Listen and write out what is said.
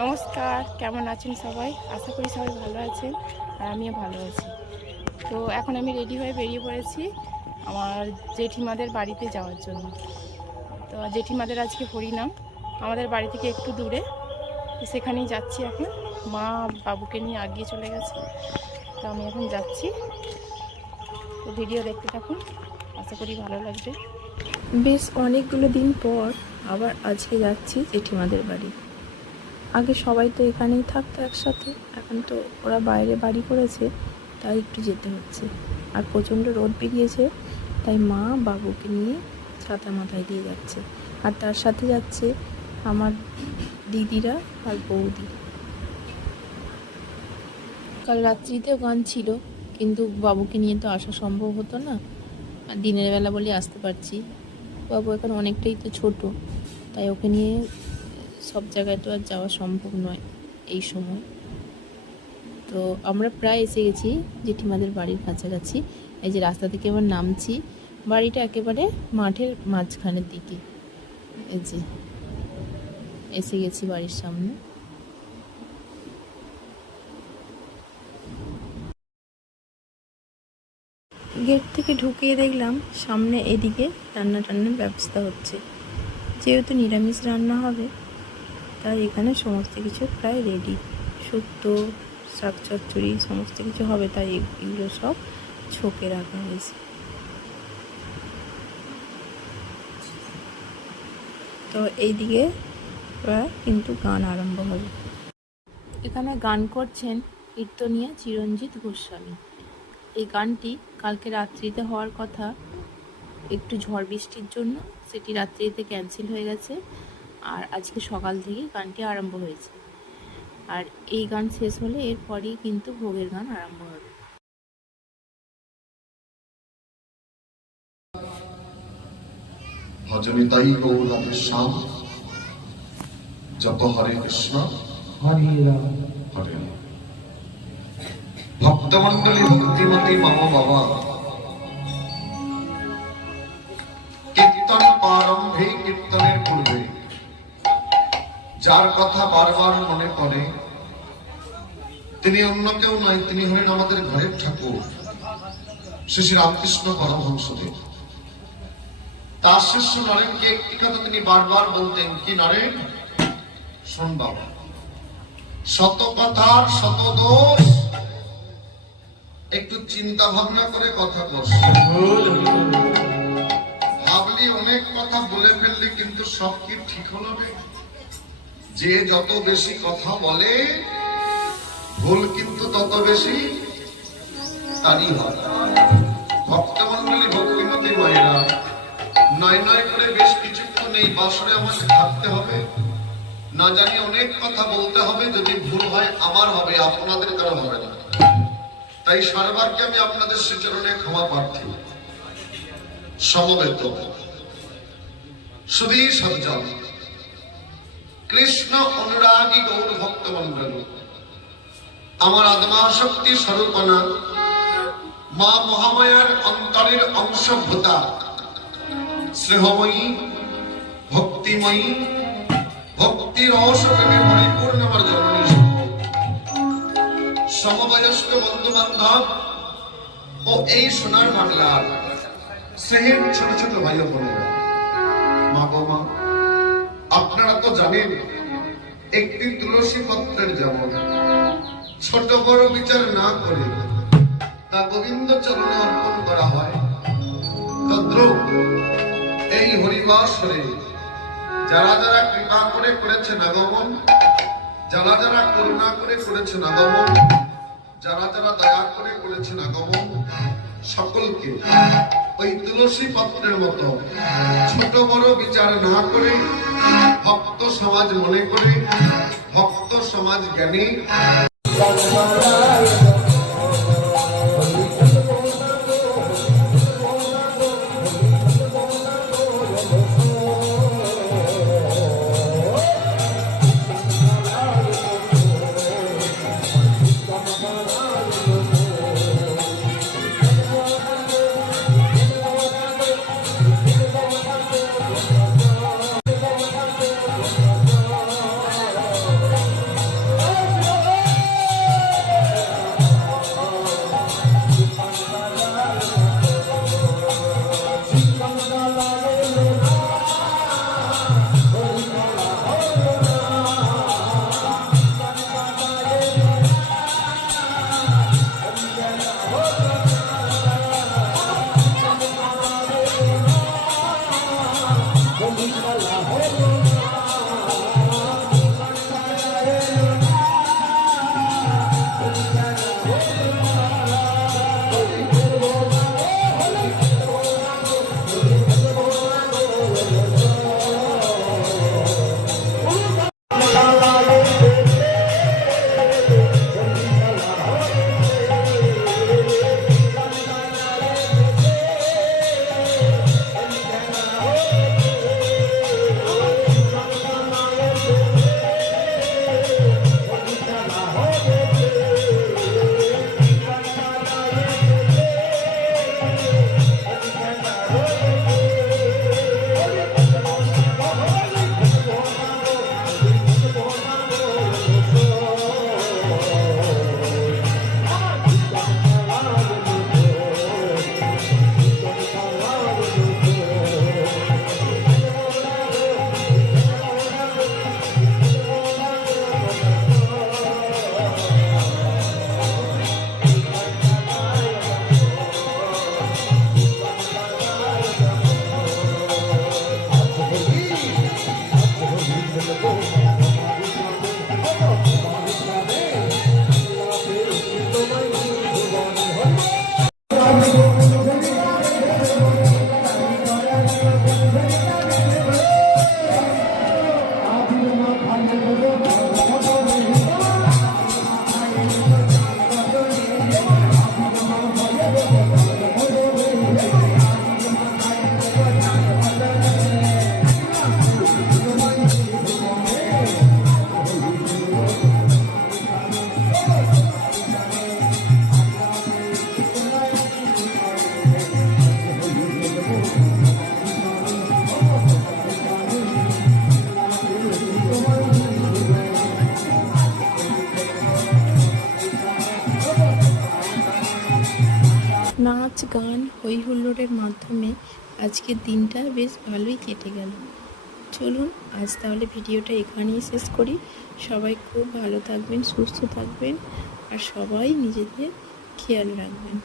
নমস্কার, কেমন আছেন সবাই? আশা করি সবাই ভালো আছেন আর আমিও ভালো আছি। তো এখন আমি রেডি হয়ে বেরিয়ে পড়েছি আমার জেঠিমাদের বাড়িতে যাওয়ার জন্য। তো জেঠিমাদের আজকে হরিনাম, আমাদের বাড়ি থেকে একটু দূরে, তো সেখানেই যাচ্ছি এখন। মা বাবুকে নিয়ে আগিয়ে চলে গেছে, তো আমি এখন যাচ্ছি। তো ভিডিও দেখতে থাকুন, আশা করি ভালো লাগবে। বেশ অনেকগুলো দিন পর আবার আজকে যাচ্ছি জেঠিমাদের বাড়ি। আগে সবাই তো এখানেই থাকতো একসাথে, এখন তো ওরা বাইরে বাড়ি করেছে, তাই একটু যেতে হচ্ছে। আর প্রচণ্ড রোদ বেরিয়েছে, তাই মা বাবুকে নিয়ে ছাতা মাথায় দিয়ে যাচ্ছে। আর তার সাথে যাচ্ছে আমার দিদিরা আর বৌদি। কাল রাত্রিতেও গান ছিল, কিন্তু বাবুকে নিয়ে তো আসা সম্ভব হতো না, আর দিনের বেলা বলে আসতে পারছি। বাবু এখন অনেকটাই তো ছোট, তাই ওকে নিয়ে সব জায়গায় তো আর যাওয়া সম্ভব নয় এই সময়। তো আমরা প্রায় এসে গেছি জেঠিমাদের বাড়ির কাছাকাছি। এই যে রাস্তা থেকে আবার নামছি, বাড়িটা একেবারে মাঠের মাঝখানের দিকে। এই যে এসে গেছি বাড়ির সামনে। গেট থেকে ঢুকিয়ে দেখলাম সামনে এদিকে রান্নার ব্যবস্থা হচ্ছে। যেহেতু নিরামিষ রান্না হবে, তাই এখানে সমস্ত কিছু প্রায় রেডি। শুক্তো, শাক চচ্চড়ি সমস্ত কিছু হবে, তাই এগুলো সব ছোকে রাখা হয়েছে। তো এইদিকে কিন্তু গান আরম্ভ হবে। এখানে গান করছেন কীর্তনিয়া চিরঞ্জিত গোস্বামী। এই গানটি কালকে রাত্রিতে হওয়ার কথা, একটু ঝড় বৃষ্টির জন্য সেটি রাত্রিতে ক্যান্সেল হয়ে গেছে, আর আজকে সকাল থেকে গানটি আরম্ভ হয়েছে। আর এই গান শেষ হলে এরপরই কিন্তু ভোগের গান আরম্ভ হবে। ভজনিতাই গৌরাধে শ্যাম জপ হরে কৃষ্ণ হরে রাম হরে রাম। ভক্তমন্ডলী ভক্তিমতী মাম বাবা, কীর্তন প্রারম্ভে কীর্তনের পূর্বে যার কথা বারবার মনে পড়ে, তিনি অন্য কেউ নয়, তিনি হলেন আমাদের ঘরের ঠাকুর শ্রী শ্রী রামকৃষ্ণ পরমহংসদেব। তার শিষ্য নরেনকে একটি কথা তিনি বারবার বলতেন, কি নরেন শোন বাবা, শত কথার শত দোষ, একটু চিন্তা ভাবনা করে কথা বল। ভাবলি অনেক কথা বলে ফেললি, কিন্তু সব কি ঠিক হলো? যে যত বেশি কথা বলে ভুল কিন্তু তত বেশি তারই হয়। ভক্তমন্ডলী ভক্তিমতী মায়েরা, নয় নয় করে বেশ কিছুক্ষণ এই বাসরে আমাকে থাকতে হবে। না জানি অনেক কথা বলতে হবে, যদি ভুল হয় আমার হবে, আপনাদের কারো হবে না। তাই সর্বারকে আমি আপনাদের শ্রীচরণে ক্ষমা প্রার্থী। সমবেত সুধী সজ্জন কৃষ্ণ অনুরাগী গৌর ভক্তমন্ডল, আমার আত্মাশক্তি স্বরূপনা মা মহামায়ার অন্তরের অংশভূতা স্নেহময়ী ভক্তিময়ী ভক্তির রসপ্রেমে পরিপূর্ণ আমার জননী, সমবয়স্ক বন্ধু বান্ধব ও এই সোনার বাংলার স্নেহের ছোট ছোট ভাই বোনেরা, মা বাবা, আপনারা তো জানেন একটি তুলসী পত্রের যেমন ছোট বড় বিচার না করে তা গোবিন্দ চরণে অর্পণ করা হয়, তদ্রূপ এই হরিবাসরে যারা যারা কৃপা করে করেছেন আগমন, যারা যারা করুণা করে করেছেন আগমন, যারা যারা দয়া করে করেছেন আগমন, সকলকে ওই তুলসী পত্রের মতো ছোট বড় বিচার না করে ভক্ত সমাজ মনে করে, ভক্ত সমাজ জ্ঞানী গান হই হুল্লোড়ের মাধ্যমে আজকের দিনটা বেশ ভালোই কেটে গেল। চলুন আজ তাহলে ভিডিওটা এখানেই শেষ করি। সবাই খুব ভালো থাকবেন, সুস্থ থাকবেন আর সবাই নিজেদের খেয়াল রাখবেন।